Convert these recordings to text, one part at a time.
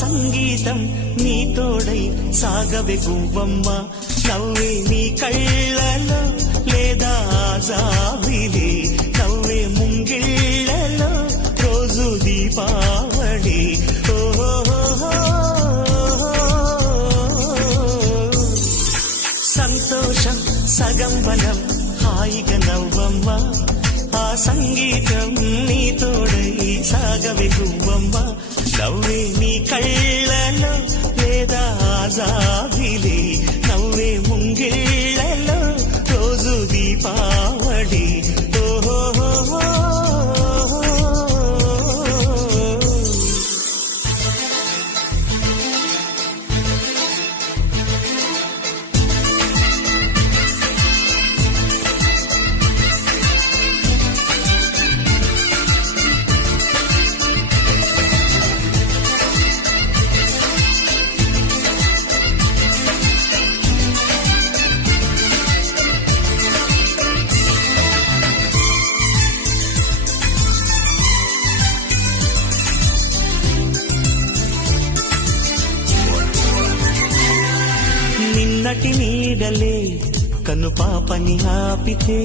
సంగీతం నీ తోడై సాగవే గువ్వమ్మ నవ్వే నీ కళ్ళలో లేదా జాబిలి నవ్వే ముంగిళ్ళలో రోజు దీపావళి సంతోషం సగం బలం హాయిగా నవ్వమ్మ ఆ సంగీతం నీ తోడై సాగవే గువ్వమ్మ నవ్వే నీ కళ్ళలో లేదా జాబిలి నవ్వే ముంగిళ్ళలో రోజు దీపావళి నిన్నటి నీడలే కను పాపని ఆపితే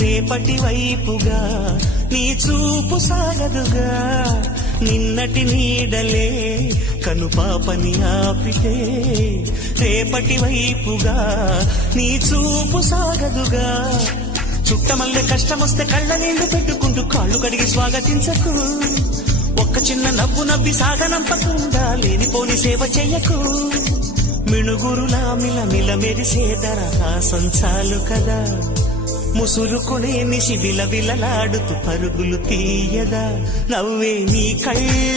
రేపటి వైపుగా నీ చూపు సాగదుగా నిన్నటి నీడలే కను పాపని ఆపితే రేపటి వైపుగా నీ చూపు సాగదుగా చుట్టమల్లె కష్టమొస్తే కళ్ళ నీళ్లు పెట్టుకుంటూ కాళ్ళు కడిగి స్వాగతించకు ఒక్క చిన్న నవ్వు నవ్వి సాగనంపకుండా లేనిపోని సేవ చెయ్యకు మిణుగురులా మిలమిల మెరిసే దరహాసం చాలు కదా ముసురుకునే నిశి విలవిలలాడుతూ పరుగులు తీయదా నవ్వే నీ కళ్ళ